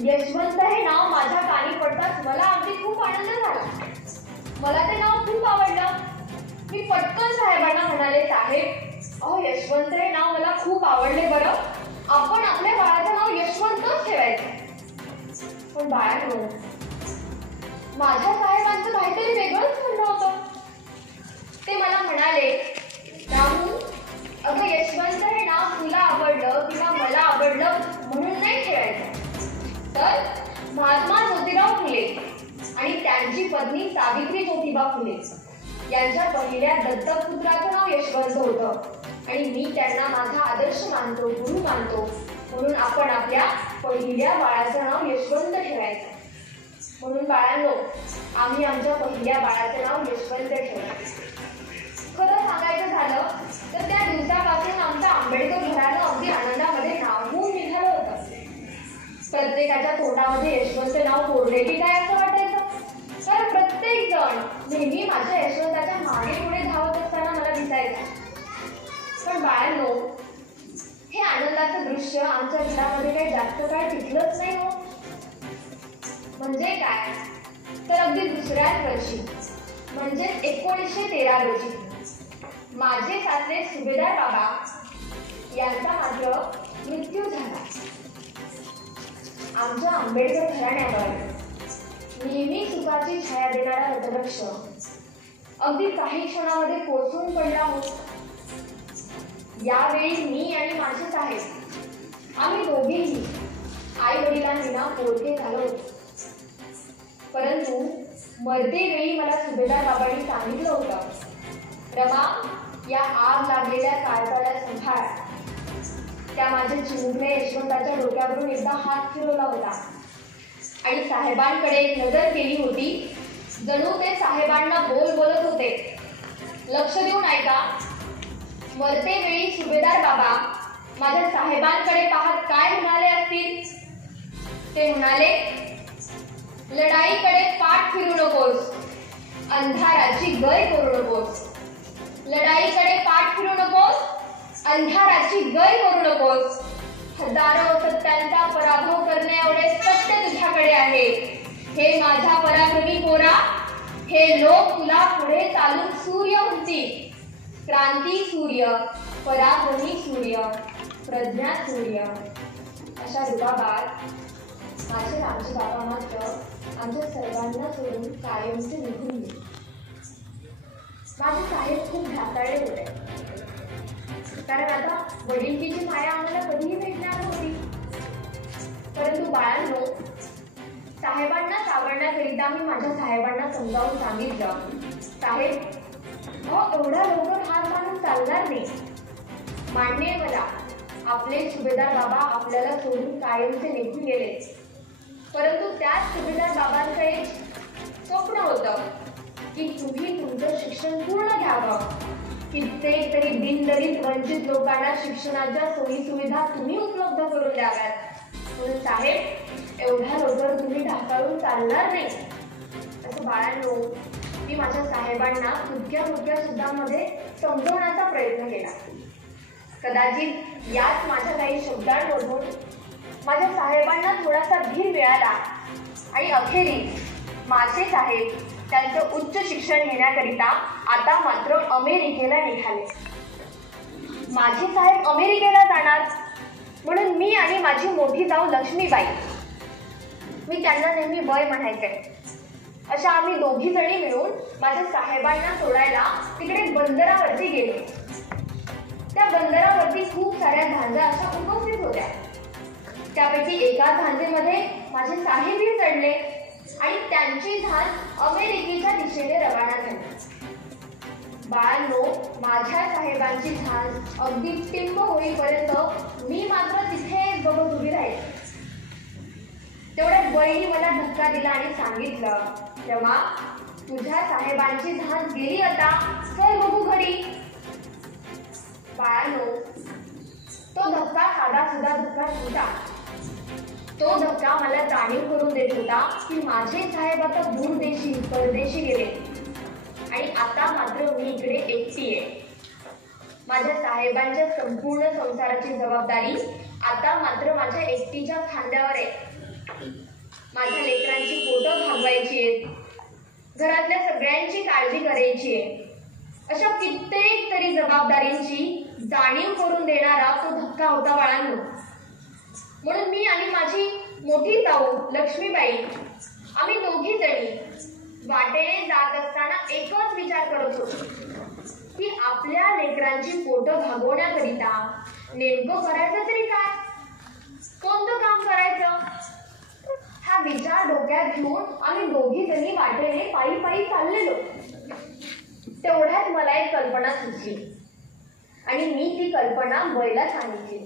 यशवंत हे नाव माझ्या कानी पडताच मला अगदी खूप आनंद झाला. मला ते नाव खूप आवडलं. मी पटकन साहेबांना म्हणाले, साहेब अहो यशवंत हे नाव मला खूप आवडले बरं. आपण आपल्या बाळाचं नाव यशवंतच ठेवायचं. पण बाळांनो, माझ्या साहेबांचं काहीतरी वेगळंच म्हणणं होतं. ते मला म्हणाले, रामू अगं यशवंत हे नाव तुला आवडलं किंवा मला आवडलं म्हणून नाही ठेवायचं, तर महात्मा ज्योतिराव फुले आणि त्यांची पत्नी सावित्री ज्योतिबा फुले यांच्या पहिल्या दत्तक पुत्राचं नाव यशवंत होतं आणि मी त्यांना माझा आदर्श मानतो, गुरु मानतो, म्हणून आपण आपल्या पहिल्या बाळाचं नाव यशवंत ठेवायचं. म्हणून बाळांनो, आम्ही आमच्या पहिल्या बाळाचं नाव यशवंत ठेवलं. खरं सांगायचं झालं तर त्या दिवसापासून आमच्या आंबेडकर घरानं अगदी आनंदामध्ये नाहून निघालं होतं. प्रत्येकाच्या तोंडामध्ये यशवंत नाव कोरले की काय असं वाटायचं. कारण प्रत्येक जण नेहमी माझ्या यशवंताच्या मागे पुढे धावत असताना मला दिसायचं. पण बाळांनो, हे आनंदाचं दृश्य आमच्या घरामध्ये काही जास्त काळ टिकलंच नाही हो. म्हणजे काय तर अगदी दुसऱ्याच वर्षी म्हणजे 1913 रोजी माझे सासरे सुभेदार बाबा यांचा मात्र मृत्यू झाला. आमच्या आंबेडकर घराण्यावर नेहमी सुखाची छाया देणारा वटवृक्ष अगदी काही क्षणामध्ये कोसळून पडला होता. यावेळी मी आणि माझे साहेब आम्ही दोघेही आई वडिलांविना पोरके झालो होतो. परंतु मरतेवेळी मला सुभेदार बाबांनी सांगितलं होतं, रमा या आग लागलेल्या काळजाला संभाळ. त्या माझ्या चिमुकल्या यशवंताच्या डोक्यावरून एकदा हात फिरवला होता आणि साहेबांकडे एक नजर केली होती, जणू ते साहेबांना बोलत होते. लक्ष देऊन ऐका. मरतेवेळी सुभेदार बाबा माझ्या साहेबांकडे पाहत काय म्हणाले असतील? ते म्हणाले, लढाईकडे पाठ फिरू नकोस, अंधाराची गय करू नकोस. लढाईकडे पाठ फिरू नकोस, अंधाराची गय करू नकोस. हजारो सत्यांचा पराभव करणे एवढे सत्य तुझ्याकडे आहे. हे माझ्या पराक्रमी पोरा, हे लोक तुला पुढे चालून सूर्य म्हणतील. क्रांती सूर्य, पराक्रमी सूर्य, प्रज्ञा सूर्य. अशा रुबाबात माझे रामजी बाबा मात्र आमच्या सर्वांना सोडून कायमचे निघून गेले. माझे साहेब खूप ढासळले होते, कारण आता वडिलकीची माया आम्हाला कधीही भेटणार नव्हती. परंतु बाळांनो, साहेबांना सावरण्याकरिता मी माझ्या साहेबांना समजावून सांगितलं, साहेब एवढा लवकर हार मानून चालणार नाही. मान्य आहे मला, आपले सुभेदार बाबा आपल्याला सोडून कायमचे निघून गेले. परंतु त्याच सुभेदार बाबांचं एक स्वप्न होतं की तुम्ही तुमचं शिक्षण पूर्ण घ्यावं. कित्येक तरी दीनदलित वंचित लोकांना शिक्षणाच्या सोयी सुविधा तुम्ही उपलब्ध करून द्याव्यात. म्हणून साहेब एवढ्या लवकर तुम्ही ढासळून चालणार नाही. असं बाळांनो, मी माझ्या साहेबांना मुख्या शब्दांमध्ये समजवण्याचा प्रयत्न केला. कदाचित याच माझ्या काही शब्दांमधून माझ्या साहेबांना थोडासा धीर मिळाला आणि अखेरीस माझे साहेब त्यांचं उच्च शिक्षण घेण्याकरिता आता मात्र अमेरिकेला निघाले. माझे साहेब अमेरिकेला जाणार म्हणून मी आणि माझी मोठी जाऊ लक्ष्मीबाई, मी त्यांना नेहमी बाई म्हणायचे, अशा आम्ही दोघी जणी मिळून माझ्या साहेबांना सोडायला तिकडे बंदरावरती गेलो. त्या बंदरावरती खूप साऱ्या झांजा अशा उपस्थित होत्या. त्यापैकी एका झांजेमध्ये माझे साहेबही चढले आणि त्यांची झांज अमेरिकेच्या दिशेने रवाना झाली. बाळांनो, माझ्या साहेबांची झांज अगदी टिंब होईपर्यंत मी मात्र तिथे बघत उभी राहिली. तेवढ्या बहिणी मला धक्का दिला आणि सांगितलं, तेव्हा तुझ्या साहेबांची झांज गेली, आता चल बघू घरी. बाळांनो, तो धक्का साधा सुद्धा धक्का नव्हता. तो धक्का मला जाणीव करून देत होता की माझे साहेब आता दूरदेशी परदेशी गेले आणि आता मात्र मी इकडे एकटी आहे. माझ्या साहेबांच्या संपूर्ण संसाराची जबाबदारी आता मात्र माझ्या एकटीच्या खांद्यावर आहे. माझ्या लेकरांची पोटं भागवायची आहेत, घरातल्या सगळ्यांची काळजी करायची आहे. अशा कित्येक तरी जबाबदारींची जाणीव करून देणारा तो धक्का होता बाळांनो. म्हणून मी आणि माझी मोठी जाऊ लक्ष्मीबाई आम्ही दोघी जणी वाटेने जात असताना एकच विचार करत होतो की आपल्या लेकरांची पोटं भागवण्याकरिता नेमकं करायचं तरी काय, कोणतं काम करायचं. हा विचार डोक्यात घेऊन आम्ही दोघी जणी वाटेने पायी पायी चाललेलो. तेवढ्यात मला एक कल्पना सुचली आणि मी ती कल्पना बैला सांगितली.